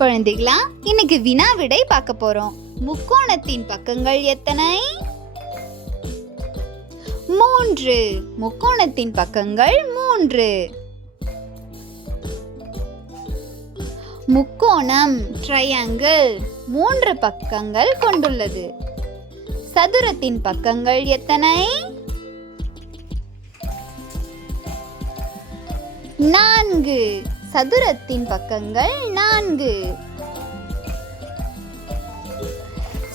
குழந்தைகளா, இன்னைக்கு வினா விடை பார்க்க போறோம். முக்கோணத்தின் பக்கங்கள் எத்தனை? 3. முக்கோணத்தின் பக்கங்கள் 3. முக்கோணம் ட்ரையாங்கிள் 3 பக்கங்கள் கொண்டுள்ளது. சதுரத்தின் பக்கங்கள் எத்தனை? 4. சதுரத்தின் பக்கங்கள் 4.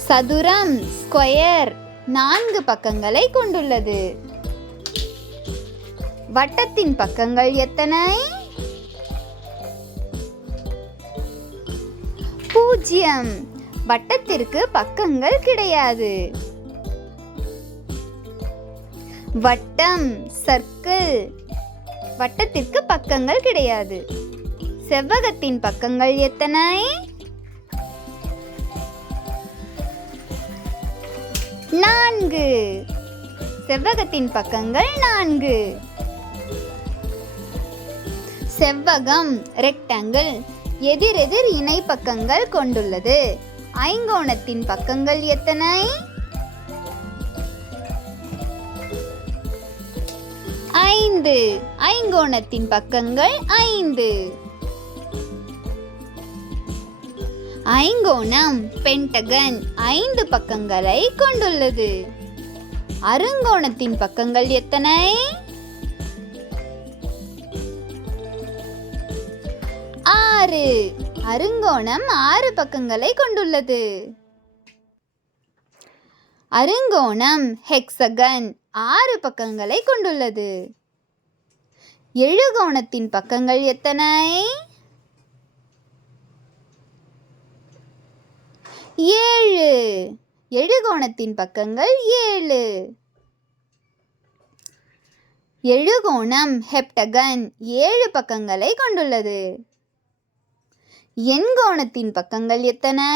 சதுரம் ஸ்கொயர் 4 பக்கங்களை கொண்டுள்ளது. வட்டத்தின் பக்கங்கள் எத்தனை? 0. வட்டத்திற்கு பக்கங்கள் கிடையாது. வட்டம் சர்க்கிள், வட்டத்திற்கு பக்கங்கள் கிடையாது. செவ்வகத்தின் பக்கங்கள் எத்தனை? 4. செவ்வகத்தின் பக்கங்கள் 4. செவ்வகம் ரெக்டாங்கிள் எதிரெதிர் இணை பக்கங்கள் கொண்டுள்ளது. ஐங்கோணத்தின் பக்கங்கள் எத்தனை? 5. ஐங்கோணத்தின் பக்கங்கள் 5. ஐங்கோணம் பென்டகன் 5 பக்கங்களை கொண்டுள்ளது. அருங்கோணத்தின் பக்கங்கள் எத்தனை? 6. அருங்கோணம் 6 பக்கங்களை கொண்டுள்ளது. அருங்கோணம் ஹெக்ஸகன் 6 பக்கங்களை கொண்டுள்ளது. எழுகோணத்தின் பக்கங்கள் எத்தனை? 7. எழுகோணத்தின் பக்கங்கள் 7. எழுகோணம் ஹெப்டகன் 7 பக்கங்களை கொண்டுள்ளது. எண்கோணத்தின் பக்கங்கள் எத்தனை?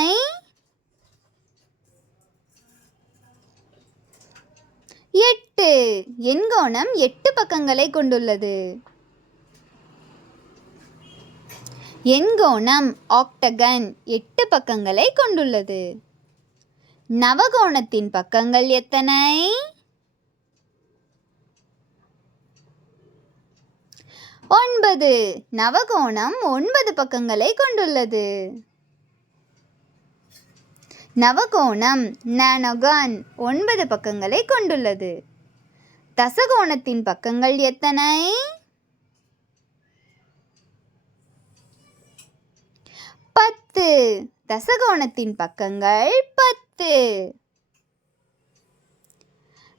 8. எண்கோணம் 8 பக்கங்களை கொண்டுள்ளது. எண்கோணம் ஆக்டகன் 8 பக்கங்களை கொண்டுள்ளது. நவகோணத்தின் பக்கங்கள் எத்தனை? 9. நவகோணம் 9 பக்கங்களை கொண்டுள்ளது. நவகோணம் நானோகான் 9 பக்கங்களை கொண்டுள்ளது. தசகோணத்தின் பக்கங்கள் எத்தனை? 10. தசகோணத்தின் பக்கங்கள் 10.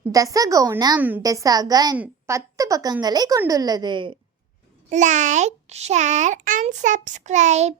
தசகோணம் டெசாகன் 10 பக்கங்களை கொண்டுள்ளது. Like, share and subscribe.